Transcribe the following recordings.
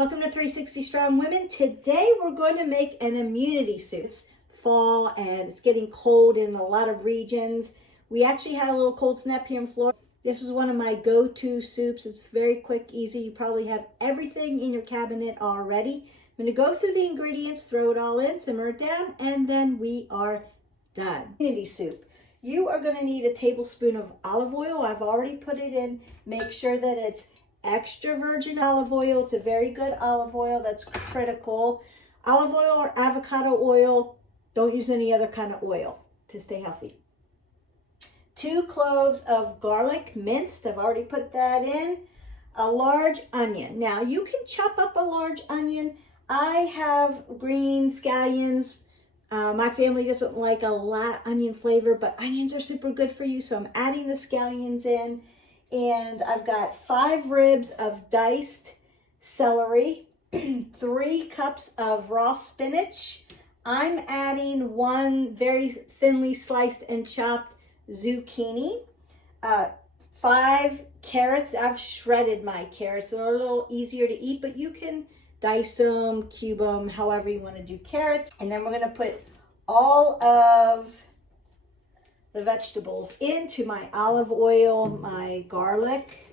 Welcome to 360 Strong Women. Today we're going to make an immunity soup. It's fall and it's getting cold in a lot of regions. We actually had a little cold snap here in Florida. This is one of my go-to soups. It's very quick, easy. You probably have everything in your cabinet already. I'm going to go through the ingredients, throw it all in, simmer it down, and then we are done. Immunity soup. You are going to need a tablespoon of olive oil. I've already put it in. Make sure that it's extra virgin olive oil. It's a very good olive oil. That's critical. Olive oil or avocado oil. Don't use any other kind of oil to stay healthy. 2 cloves of garlic minced. I've already put that in. A large onion. Now you can chop up a large onion. I have green scallions. My family doesn't like a lot of onion flavor, but onions are super good for you. So I'm adding the scallions in. And I've got 5 ribs of diced celery, 3 cups of raw spinach. I'm adding 1 very thinly sliced and chopped zucchini, 5 carrots. I've shredded my carrots. They're a little easier to eat, but you can dice them, cube them, however you want to do carrots. And then we're going to put all of the vegetables into my olive oil, my garlic.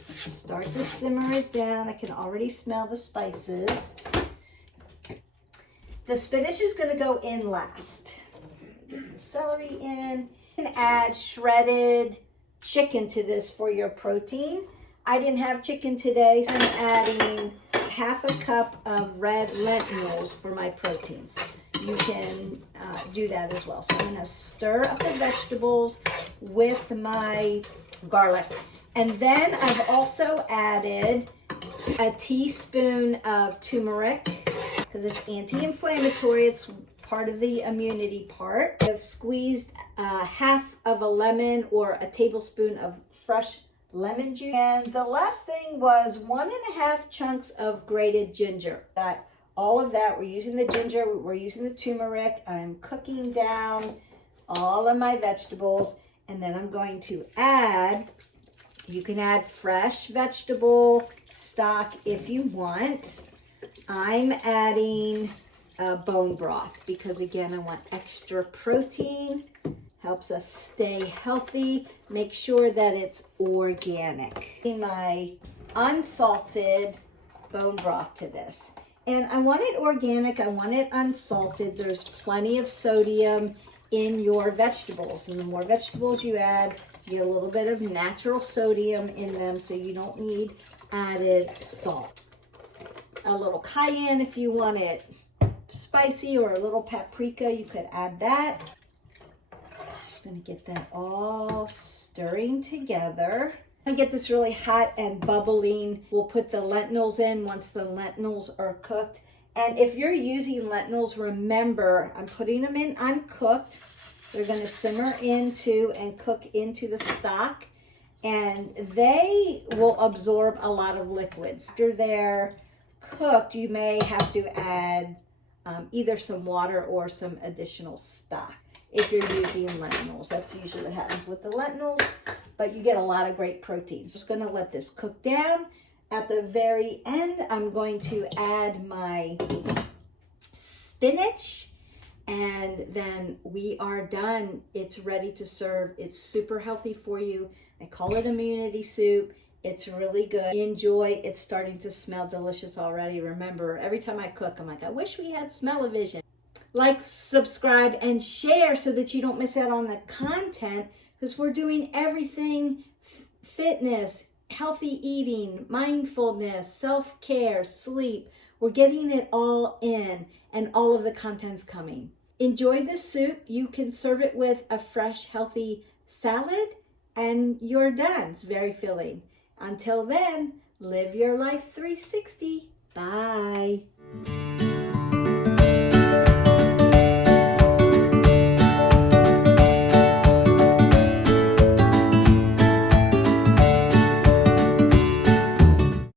Start to simmer it down. I can already smell the spices. The spinach is going to go in last. Get the celery in. You can add shredded chicken to this for your protein. I didn't have chicken today, so I'm adding half a cup of red lentils for my proteins. You can do that as well. So I'm going to stir up the vegetables with my garlic. And then I've also added a teaspoon of turmeric because it's anti-inflammatory. It's part of the immunity part. I've squeezed half of a lemon or a tablespoon of fresh lemon juice. And the last thing was 1.5 chunks of grated ginger. Got all of that. We're using the ginger, we're using the turmeric. I'm cooking down all of my vegetables, and then I'm going to add, you can add fresh vegetable stock if you want. I'm adding bone broth because, again, I want extra protein. Helps us stay healthy. Make sure that it's organic. In my unsalted bone broth to this. And I want it organic, I want it unsalted. There's plenty of sodium in your vegetables. And the more vegetables you add, you get a little bit of natural sodium in them, so you don't need added salt. A little cayenne if you want it spicy, or a little paprika, you could add that. Just gonna get that all stirring together. I get this really hot and bubbling. We'll put the lentils in once the lentils are cooked. And if you're using lentils, remember, I'm putting them in uncooked. They're going to simmer into and cook into the stock, and they will absorb a lot of liquids. After they're cooked, you may have to add either some water or some additional stock. If you're using lentils, that's usually what happens with the lentils, but you get a lot of great protein. So just going to let this cook down. At the very end, I'm going to add my spinach, and then we are done. It's ready to serve. It's super healthy for you. I call it immunity soup. It's really good. Enjoy. It's starting to smell delicious already. Remember, every time I cook, I'm like, I wish we had smell-o-vision. Like, subscribe, and share so that you don't miss out on the content, because we're doing everything fitness, healthy eating, mindfulness, self-care, sleep. We're getting it all in, and all of the content's coming. Enjoy this soup. You can serve it with a fresh, healthy salad, and you're done. It's very filling. Until then, live your life 360. Bye.